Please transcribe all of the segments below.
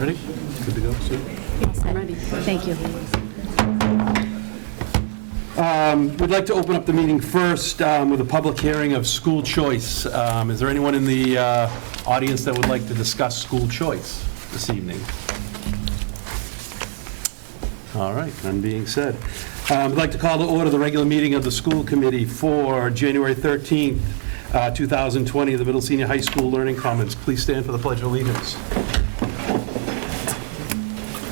Ready? Good to go, Sue? Yes, I'm ready. Thank you. We'd like to open up the meeting first with a public hearing of school choice. Is there anyone in the audience that would like to discuss school choice this evening? All right, none being said. I'd like to call to order the regular meeting of the school committee for January 13th, 2020, the Middle Senior High School Learning Commons. Please stand for the Pledge of Allegiance.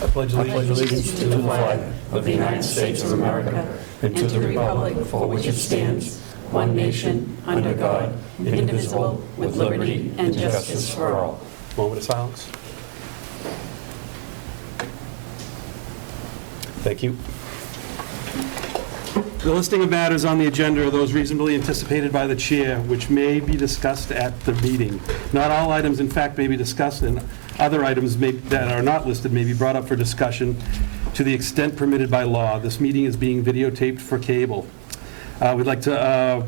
I pledge allegiance to the flag of the United States of America and to the republic for which it stands, one nation, under God, indivisible, with liberty and justice for all. Moment of silence. Thank you. The listing of matters on the agenda are those reasonably anticipated by the chair, which may be discussed at the meeting. Not all items, in fact, may be discussed, and other items that are not listed may be brought up for discussion to the extent permitted by law. This meeting is being videotaped for cable. We'd like to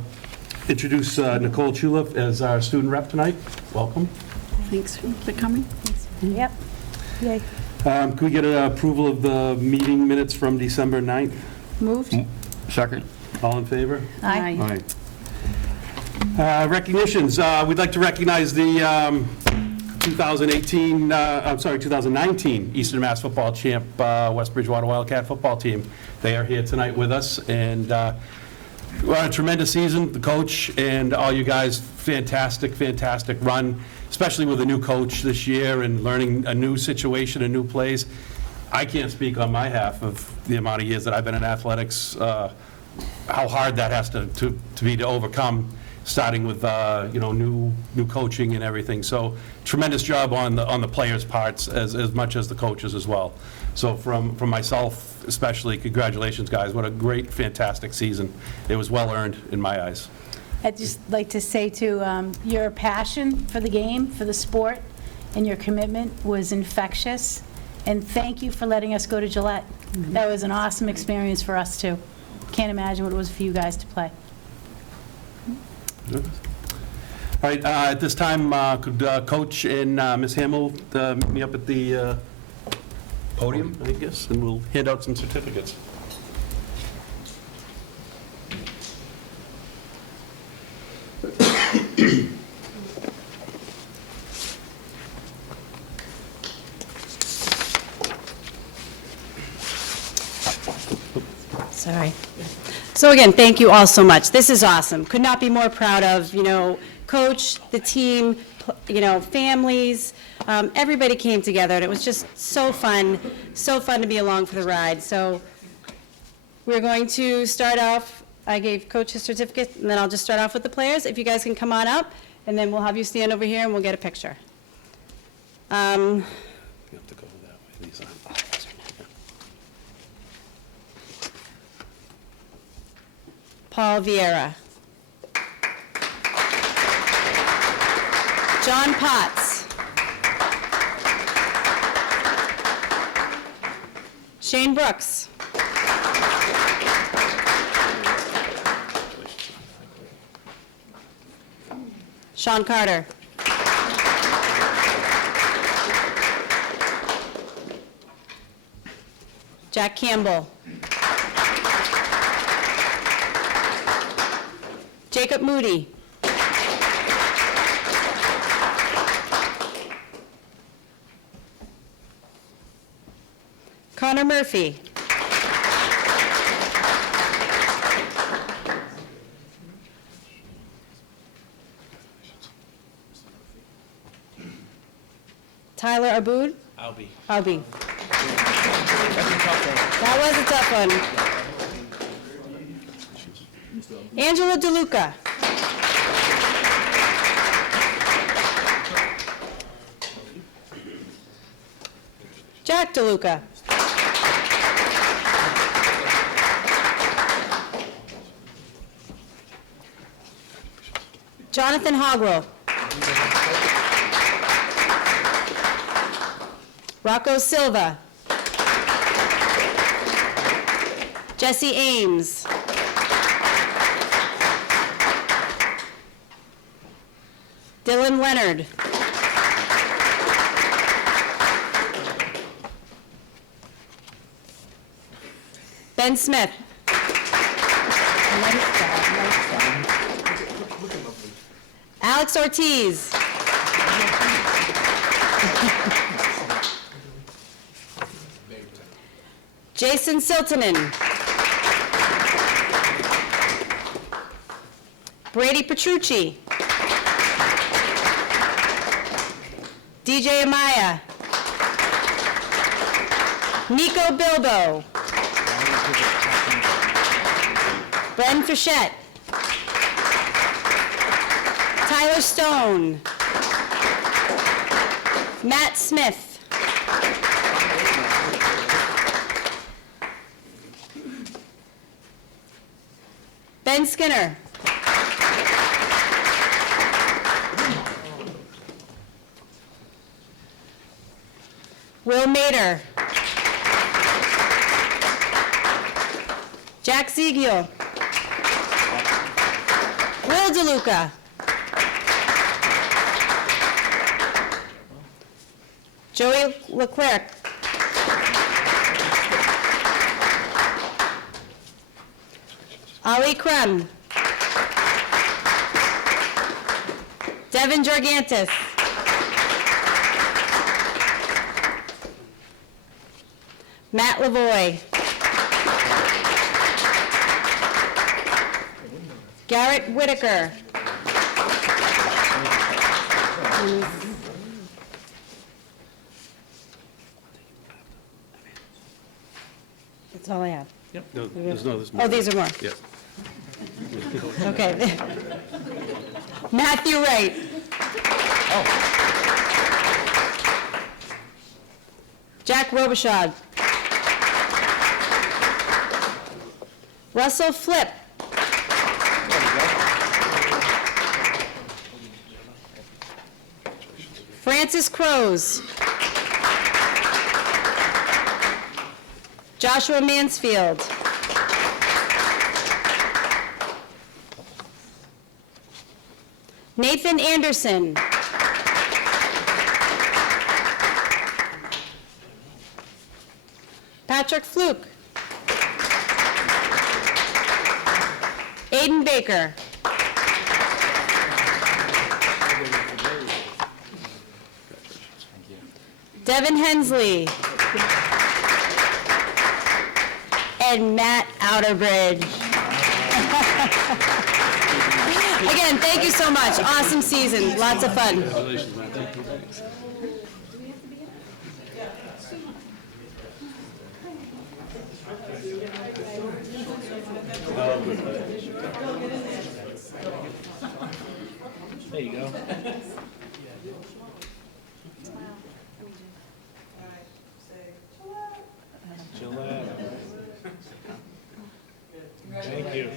introduce Nicole Chulip as our student rep tonight. Welcome. Thanks for coming. Yep. Yay. Can we get an approval of the meeting minutes from December 9th? Moved? Second. All in favor? Aye. Recognitions. We'd like to recognize the 2019 Eastern Mass football champ, West Bridgewater Wildcat football team. They are here tonight with us, and we're on a tremendous season. The coach and all you guys, fantastic run, especially with a new coach this year and learning a new situation and new plays. I can't speak on my half of the amount of years that I've been in athletics, how hard that has to be to overcome, starting with new coaching and everything. So tremendous job on the players' parts as much as the coaches as well. So from myself especially, congratulations, guys. What a great, fantastic season. It was well earned in my eyes. I'd just like to say, too, your passion for the game, for the sport, and your commitment was infectious. And thank you for letting us go to Gillette. That was an awesome experience for us, too. Can't imagine what it was for you guys to play. All right, at this time, could Coach and Ms. Hamill meet me up at the podium, I guess, and we'll hand out some certificates. Sorry. So again, thank you all so much. This is awesome. Could not be more proud of, Coach, the team, families. Everybody came together, and it was just so fun to be along for the ride. So we're going to start off. I gave Coach his certificate, and then I'll just start off with the players. If you guys can come on up, and then we'll have you stand over here, and we'll get a picture. You have to go that way. These aren't. Paul Vieira. John Potts. Shane Brooks. Sean Carter. Jack Campbell. Jacob Moody. Connor Murphy. Tyler Aboud. Albie. That was a tough one. Angela DeLuca. Jack DeLuca. Jonathan Hogwell. Rocco Silva. Jesse Ames. Dylan Leonard. Ben Smith. Alex Ortiz. Jason Siltonen. Brady Petrucci. DJ Amaya. Nico Bilbo. Bren Fichette. Tyler Stone. Matt Smith. Ben Skinner. Will Mader. Jack Zegiel. Will DeLuca. Joey Leclerc. Ali Krem. Devin Jorgantis. Matt Lavoy. Garrett Whitaker. That's all I have. No, there's Oh, these are more. Yeah. Okay. Matthew Wright. Jack Robichaud. Russell Flip. Francis Crows. Joshua Mansfield. Nathan Anderson. Patrick Fluke. Aiden Baker. Devin Hensley. And Matt Outerbridge. Again, thank you so much. Awesome season. Lots of fun. Congratulations, man. Thank you. There you go. Gillette. Thank you.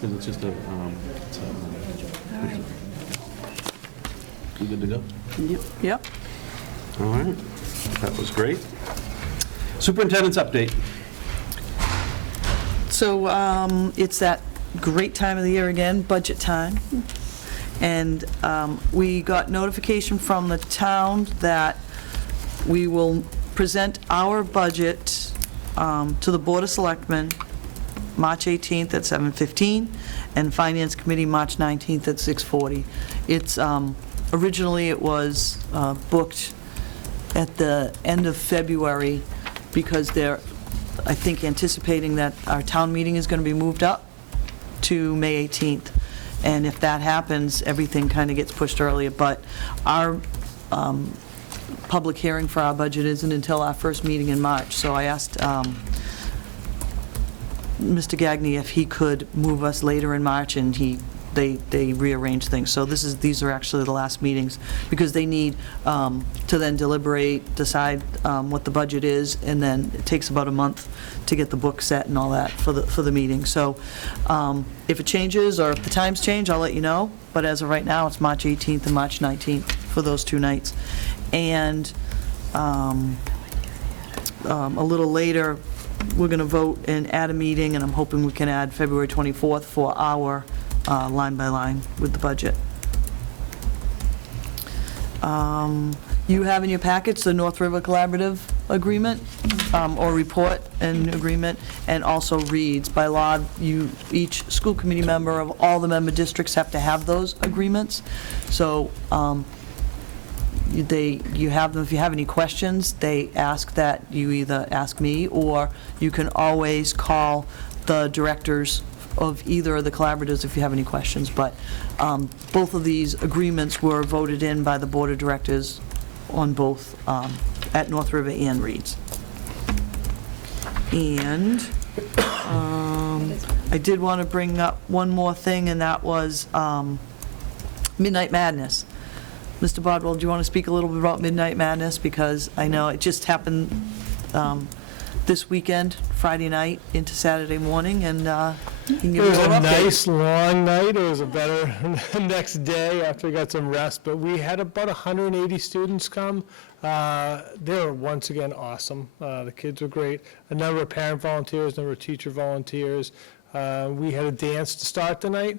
Because it's just a, you good to go? Yep. All right, that was great. Superintendent's update. So it's that great time of the year again, budget time. And we got notification from the town that we will present our budget to the Board of Selectmen March 18th at 7:15, and Finance Committee March 19th at 6:40. It's, originally it was booked at the end of February because they're, I think, anticipating that our town meeting is going to be moved up to May 18th. And if that happens, everything kind of gets pushed earlier. But our public hearing for our budget isn't until our first meeting in March. So I asked Mr. Gagné if he could move us later in March, and they rearranged things. So these are actually the last meetings, because they need to then deliberate, decide what the budget is, and then it takes about a month to get the book set and all that for the meeting. So if it changes or if the times change, I'll let you know. But as of right now, it's March 18th and March 19th for those 2 nights. And a little later, we're going to vote and add a meeting, and I'm hoping we can add February 24th for our line by line with the budget. You have in your packets the North River Collaborative Agreement, or report and agreement, and also reads. By law, each school committee member of all the member districts have to have those agreements. So you have them. If you have any questions, they ask that you either ask me, or you can always call the directors of either of the collaboratives if you have any questions. But both of these agreements were voted in by the Board of Directors on both, at North River and Reed's. And I did want to bring up one more thing, and that was Midnight Madness. Mr. Bodwell, do you want to speak a little bit about Midnight Madness? Because I know it just happened this weekend, Friday night into Saturday morning, and you can give It us was a a little update. nice, long night. It was a better next day after we got some rest, but we had about 180 students come. They were once again awesome. The kids were great. A number of parent volunteers, a number of teacher volunteers. We had a dance to start the night,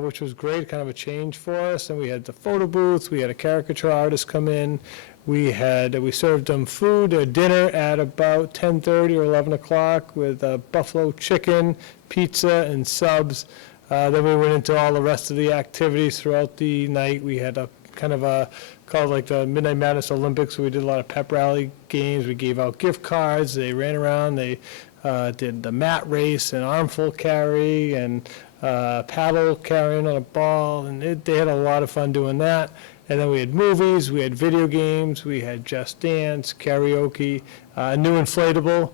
which was great, kind of a change for us. And we had the photo booths. We had a caricature artist come in. We served them food, dinner at about 10:30 or 11 o'clock with buffalo chicken, pizza, and subs. Then we went into all the rest of the activities throughout the night. We had a kind of called like the Midnight Madness Olympics, where we did a lot of pep rally games. We gave out gift cards. They ran around. They did the mat race and armful carry and paddle carrying on a ball. And they had a lot of fun doing that. And then we had movies, we had video games, we had Just Dance, karaoke. A new inflatable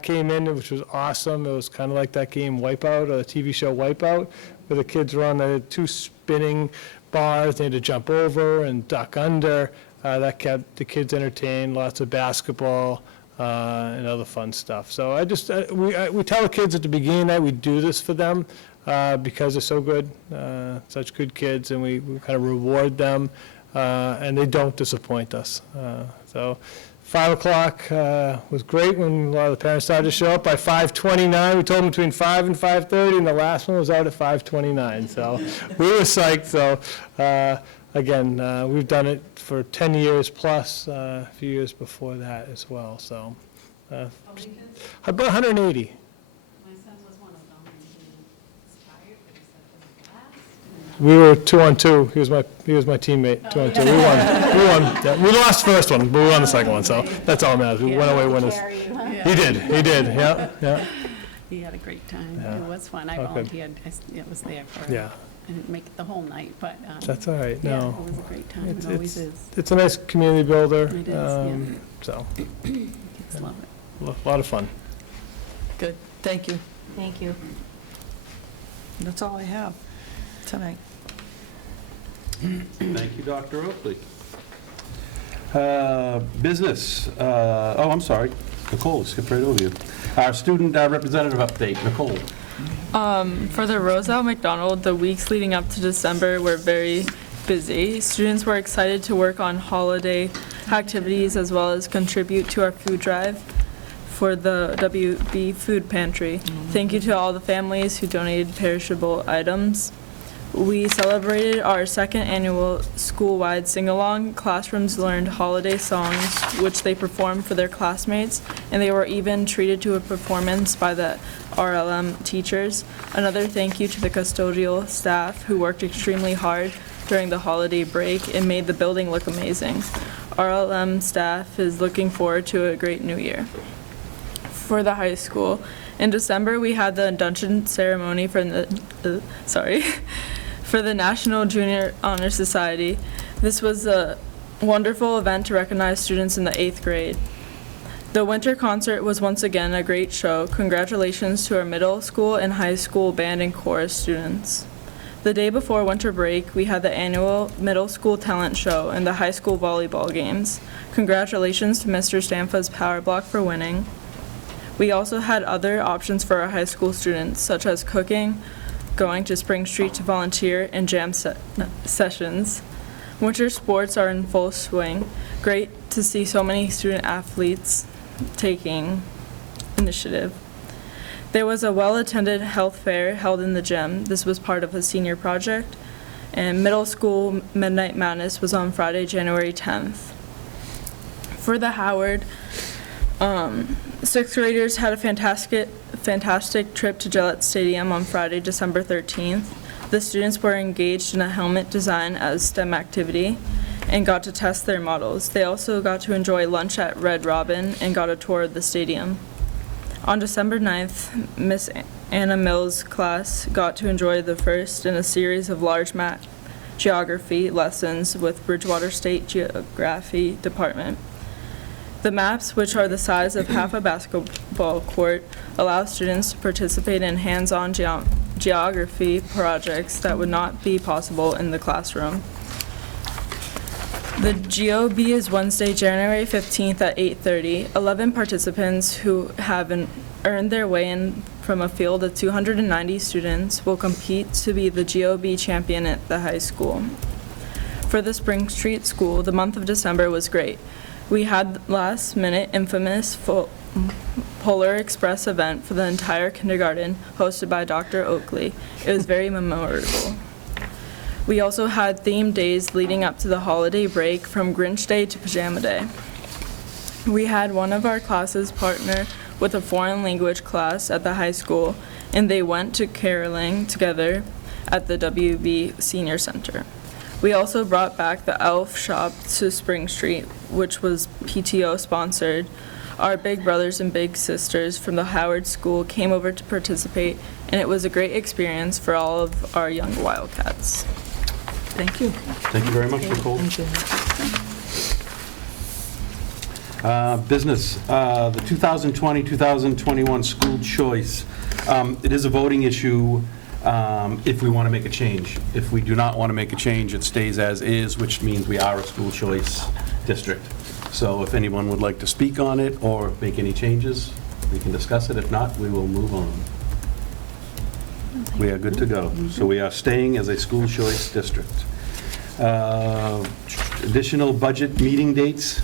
came in, which was awesome. It was kind of like that game Wipeout, or the TV show Wipeout, where the kids were on the 2 spinning bars. They had to jump over and duck under. That kept the kids entertained, lots of basketball and other fun stuff. So we tell the kids at the beginning that we do this for them because they're so good, such good kids, and we kind of reward them, and they don't disappoint us. So 5 o'clock was great when a lot of the parents started to show up. By 5:29, we told them between 5 and 5:30, and the last one was out at 5:29. So we were psyched. So again, we've done it for 10 years plus, a few years before that as well. So about 180. We were 2-on-2. He was my teammate. 2-on-2. We won. Yeah, we lost the first one, but we won the second one. So that's all that matters. We went away winners. He did. Yeah. He had a great time. Yeah. It was fun. I Oh, good. volunteered. I was there for, Yeah. I didn't make it the whole night, but That's all right. yeah, No, it was a great time. It's- It always is. it's a nice community builder. It is, yeah. So Kids love it. a lot of fun. Good, thank you. Thank you. That's all I have tonight. Thank you, Dr. Oakley. Business, I'm sorry, Nicole, skipped right over you. Our student representative update, Nicole. For the Roselle McDonald, the weeks leading up to December were very busy. Students were excited to work on holiday activities as well as contribute to our food drive for the WB Food Pantry. Thank you to all the families who donated perishable items. We celebrated our second annual school-wide sing-along. Classrooms learned holiday songs, which they performed for their classmates, and they were even treated to a performance by the RLM teachers. Another thank you to the custodial staff who worked extremely hard during the holiday break and made the building look amazing. RLM staff is looking forward to a great new year. For the high school, in December, we had the induction ceremony for the National Junior Honor Society. This was a wonderful event to recognize students in the 8th grade. The winter concert was once again a great show. Congratulations to our middle school and high school band and chorus students. The day before winter break, we had the annual middle school talent show and the high school volleyball games. Congratulations to Mr. Stamfa's Power Block for winning. We also had other options for our high school students, such as cooking, going to Spring Street to volunteer, and jam sessions. Winter sports are in full swing. Great to see so many student athletes taking initiative. There was a well-attended health fair held in the gym. This was part of a senior project. And middle school Midnight Madness was on Friday, January 10th. For the Howard, 6th graders had a fantastic trip to Gillette Stadium on Friday, December 13th. The students were engaged in a helmet design as STEM activity and got to test their models. They also got to enjoy lunch at Red Robin and got a tour of the stadium. On December 9th, Miss Anna Mills' class got to enjoy the first in a series of large map geography lessons with Bridgewater State Geography Department. The maps, which are the size of half a basketball court, allow students to participate in hands-on geography projects that would not be possible in the classroom. The GOB is Wednesday, January 15th at 8:30. 11 participants who have earned their way in from a field of 290 students will compete to be the GOB champion at the high school. For the Spring Street School, the month of December was great. We had last-minute infamous Polar Express event for the entire kindergarten, hosted by Dr. Oakley. It was very memorable. We also had themed days leading up to the holiday break, from Grinch Day to Pajama Day. We had one of our classes partner with a foreign language class at the high school, and they went to caroling together at the WB Senior Center. We also brought back the Elf Shop to Spring Street, which was PTO sponsored. Our big brothers and big sisters from the Howard School came over to participate, and it was a great experience for all of our young Wildcats. Thank you. Thank you very much, Nicole. Business, the 2020-2021 school choice. It is a voting issue if we want to make a change. If we do not want to make a change, it stays as is, which means we are a school choice district. So if anyone would like to speak on it or make any changes, we can discuss it. If not, we will move on. We are good to go. So we are staying as a school choice district. Additional budget meeting dates.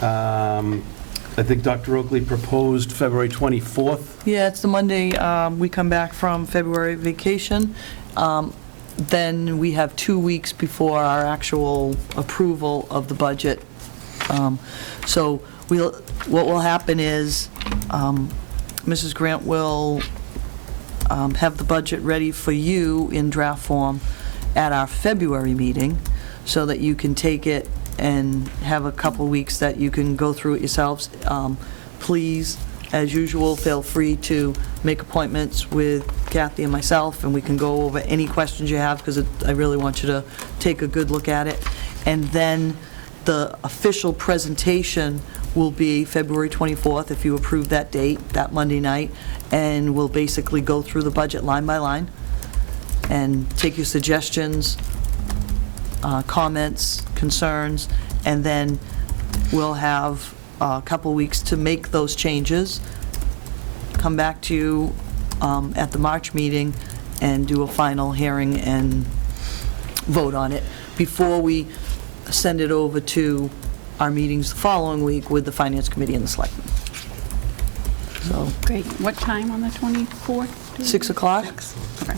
I think Dr. Oakley proposed February 24th. Yeah, it's the Monday we come back from February vacation. Then we have 2 weeks before our actual approval of the budget. So what will happen is Mrs. Grant will have the budget ready for you in draft form at our February meeting, so that you can take it and have a couple weeks that you can go through it yourselves. Please, as usual, feel free to make appointments with Kathy and myself, and we can go over any questions you have, because I really want you to take a good look at it. And then the official presentation will be February 24th, if you approve that date, that Monday night, and we'll basically go through the budget line by line and take your suggestions, comments, concerns, and then we'll have a couple weeks to make those changes, come back to you at the March meeting and do a final hearing and vote on it before we send it over to our meetings the following week with the Finance Committee and the Selectmen. So, Great. What time on the 24th? 6 o'clock? Okay.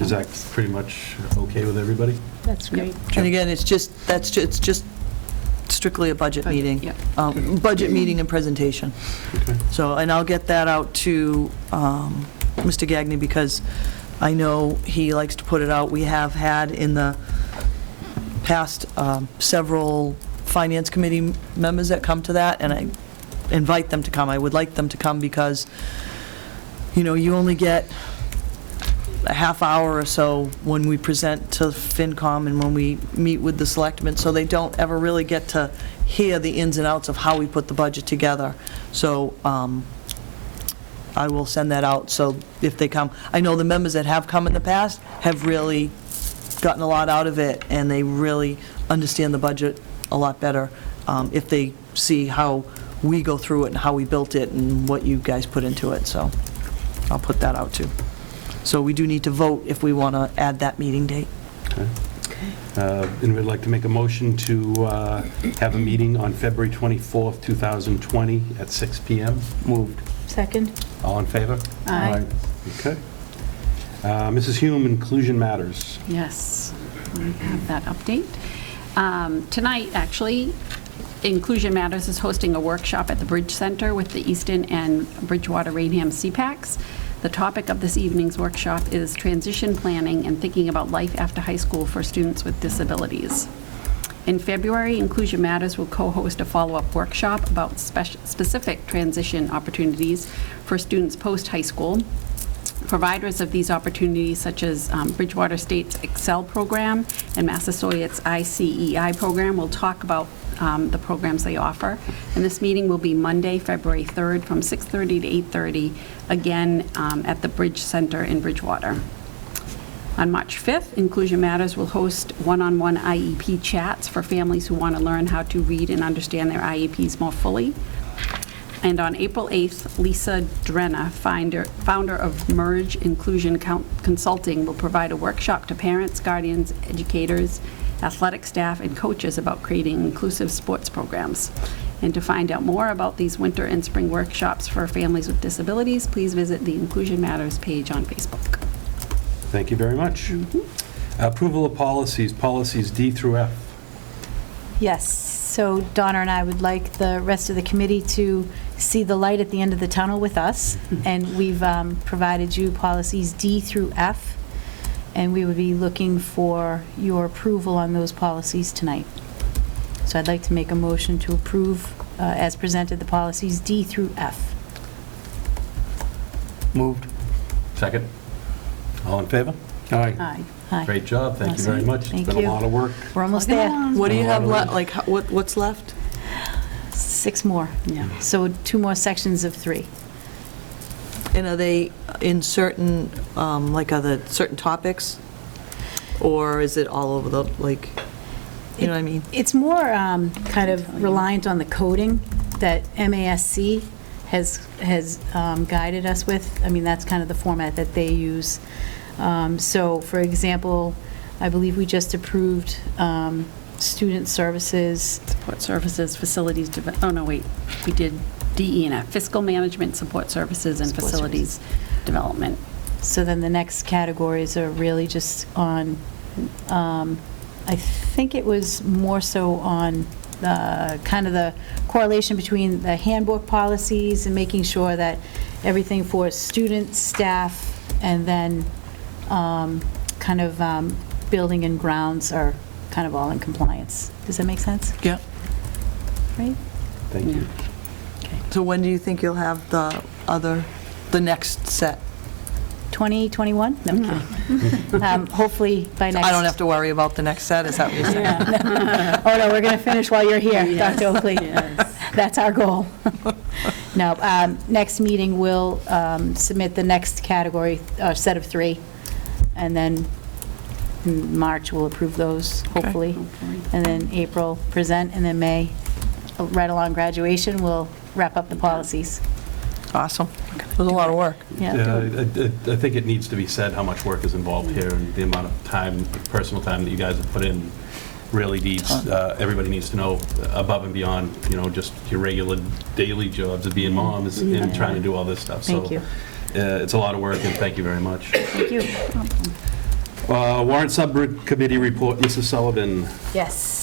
Is that pretty much okay with everybody? That's great. And again, it's just strictly a budget meeting. Yep. Budget meeting and presentation. Okay. So, and I'll get that out to Mr. Gagnon, because I know he likes to put it out. We have had in the past several Finance Committee members that come to that, and I invite them to come. I would like them to come because, you know, you only get a half hour or so when we present to FinCom and when we meet with the selectmen, so they don't ever really get to hear the ins and outs of how we put the budget together. So I will send that out, so if they come, I know the members that have come in the past have really gotten a lot out of it, and they really understand the budget a lot better if they see how we go through it and how we built it and what you guys put into it, so I'll put that out too. So we do need to vote if we want to add that meeting date. And we'd like to make a motion to have a meeting on February 24th, 2020 at 6 PM. Moved. Second? All in favor? Aye. Okay. Mrs. Hume, Inclusion Matters. Yes, we have that update. Tonight, actually, Inclusion Matters is hosting a workshop at the Bridge Center with the Easton and Bridgewater Rainham CPACs. The topic of this evening's workshop is transition planning and thinking about life after high school for students with disabilities. In February, Inclusion Matters will co-host a follow-up workshop about specific transition opportunities for students post-high school. Providers of these opportunities, such as Bridgewater State's Excel program and Massasoit's ICEI program, will talk about the programs they offer. And this meeting will be Monday, February 3rd, from 6:30 to 8:30, again at the Bridge Center in Bridgewater. On March 5th, Inclusion Matters will host one-on-one IEP chats for families who want to learn how to read and understand their IEPs more fully. And on April 8th, Lisa Drenna, founder of Merge Inclusion Consulting, will provide a workshop to parents, guardians, educators, athletic staff, and coaches about creating inclusive sports programs. And to find out more about these winter and spring workshops for families with disabilities, please visit the Inclusion Matters page on Facebook. Thank you very much. Approval of policies, policies D through F. Yes, so Donna and I would like the rest of the committee to see the light at the end of the tunnel with us, and we've provided you policies D through F, and we would be looking for your approval on those policies tonight. So I'd like to make a motion to approve, as presented, the policies D through F. Moved. Second. All in favor? Aye. Aye. Aye. Great job, thank you very Awesome. much. Thank It's been you. a lot of work. We're almost there. What do you have left? left, like, what's left? 6 more. Yeah. So 2 more sections of 3. And are they in certain, like, are the certain topics? Or is it all over the, like, you know what I mean? It's more kind of reliant on the coding that MASC has guided us with. I mean, that's kind of the format that they use. So, for example, I believe we just approved student services. Support services, facilities, oh no, wait, we did DE and F, fiscal management, support services, and Support facilities development. So then the next categories are really just on, I think it was more so on kind of the correlation between the handbook policies and making sure that everything for students, staff, and then kind of building and grounds are kind of all in compliance. Does that make sense? Yeah. Right? Thank you. So when do you think you'll have the next set? 2021? No, I'm kidding. Hopefully by next. I don't have to worry about the next set, is that what you're saying? Yeah. Oh, no, we're going to finish while you're here, Dr. Oakley. That's our goal. No, next meeting, we'll submit the next category, set of 3, and then in March, we'll approve those, hopefully. And then April, present, and then May, right along graduation, we'll wrap up the policies. Awesome. It was a lot of work. Yeah. I think it needs to be said how much work is involved here and the amount of time, personal time that you guys have put in really needs, everybody needs to know above and beyond, you know, just your regular daily jobs of being moms and trying to do all this stuff. Thank you. It's a lot of work, and thank you very much. Thank you. Warrant Subcommittee report, Mrs. Sullivan. Yes.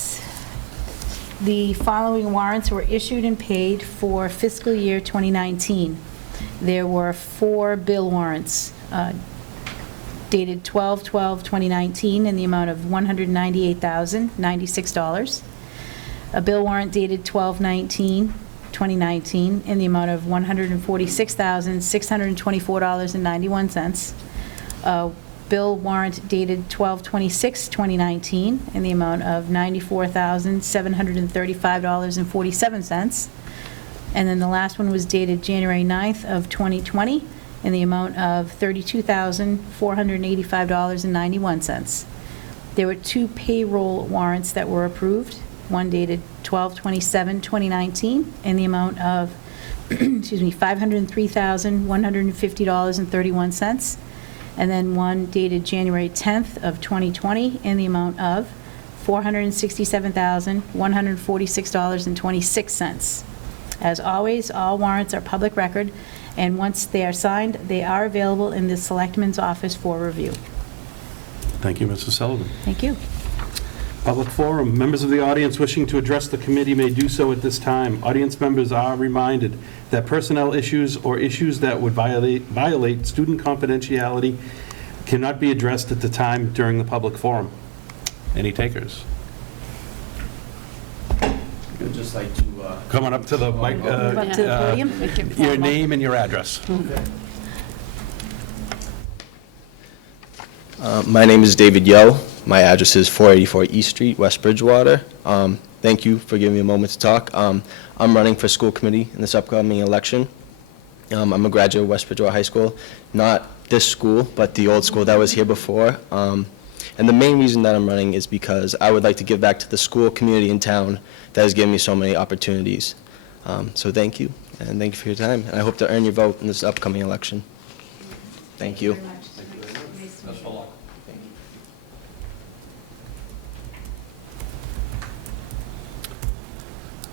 The following warrants were issued and paid for fiscal year 2019. There were 4 bill warrants dated 12/12/2019 in the amount of $198,096. A bill warrant dated 12/19/2019 in the amount of $146,624.91. A bill warrant dated 12/26/2019 in the amount of $94,735.47. And then the last one was dated January 9th of 2020 in the amount of $32,485.91. There were 2 payroll warrants that were approved, one dated 12/27/2019 in the amount of, $503,150.31, and then one dated January 10th of 2020 in the amount of $467,146.26. As always, all warrants are public record, and once they are signed, they are available in the Selectman's office for review. Thank you, Mrs. Sullivan. Thank you. Public forum. Members of the audience wishing to address the committee may do so at this time. Audience members are reminded that personnel issues or issues that would violate student confidentiality cannot be addressed at the time during the public forum. Any takers? I'd just like to, Come on up to the mic. Move up to the podium. Your name and your address. my name is David Yo. My address is 484 East Street, West Bridgewater. Thank you for giving me a moment to talk. I'm running for school committee in this upcoming election. I'm a graduate of West Bridgewater High School, not this school, but the old school that was here before. And the main reason that I'm running is because I would like to give back to the school community in town that has given me so many opportunities. So thank you, and thank you for your time. And I hope to earn your vote in this upcoming election. Thank you.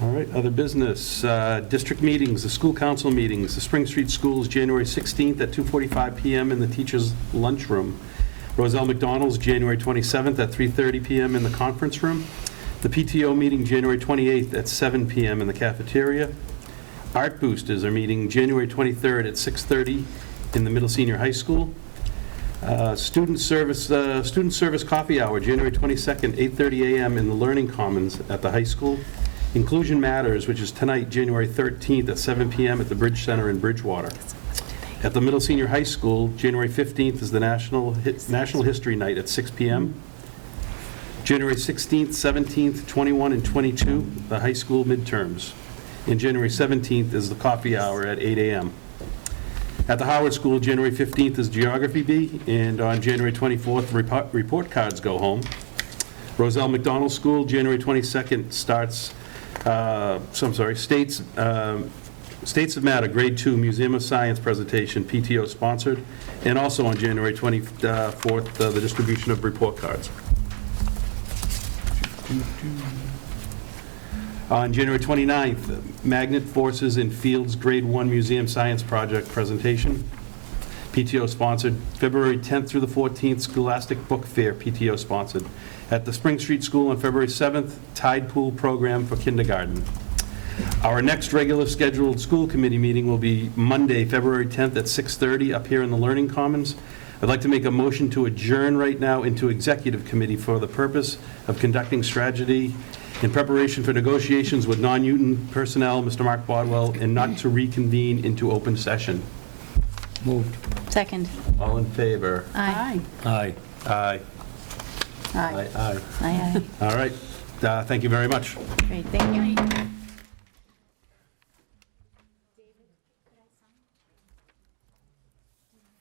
All right, other business. District meetings, the school council meetings, the Spring Street Schools, January 16th at 2:45 PM in the teachers' lunchroom. Roselle McDonald's, January 27th at 3:30 PM in the conference room. The PTO meeting, January 28th at 7 PM in the cafeteria. Art Boosters are meeting January 23rd at 6:30 in the middle senior high school. Student service coffee hour, January 22nd, 8:30 AM in the Learning Commons at the high school. Inclusion Matters, which is tonight, January 13th at 7 PM at the Bridge Center in Bridgewater. At the middle senior high school, January 15th is the National History Night at 6 PM. January 16th, 17th, 21, and 22, the high school midterms. And January 17th is the coffee hour at 8 AM. At the Howard School, January 15th is Geography Bee, and on January 24th, report cards go home. Roselle McDonald School, January 22nd starts, States of Matter, Grade 2, Museum of Science presentation, PTO sponsored, and also on January 24th, the distribution of report cards. On January 29th, Magnet Forces in Fields Grade 1 Museum Science Project presentation, PTO sponsored. February 10th through the 14th, Scholastic Book Fair, PTO sponsored. At the Spring Street School on February 7th, Tide Pool program for kindergarten. Our next regular scheduled school committee meeting will be Monday, February 10th at 6:30 up here in the Learning Commons. I'd like to make a motion to adjourn right now into executive committee for the purpose of conducting strategy in preparation for negotiations with non-union personnel, Mr. Mark Bodwell, and not to reconvene into open session. Moved. Second. All in favor? Aye. Aye. Aye. Aye. Aye. Aye. All right. Thank you very much. Great, thank you.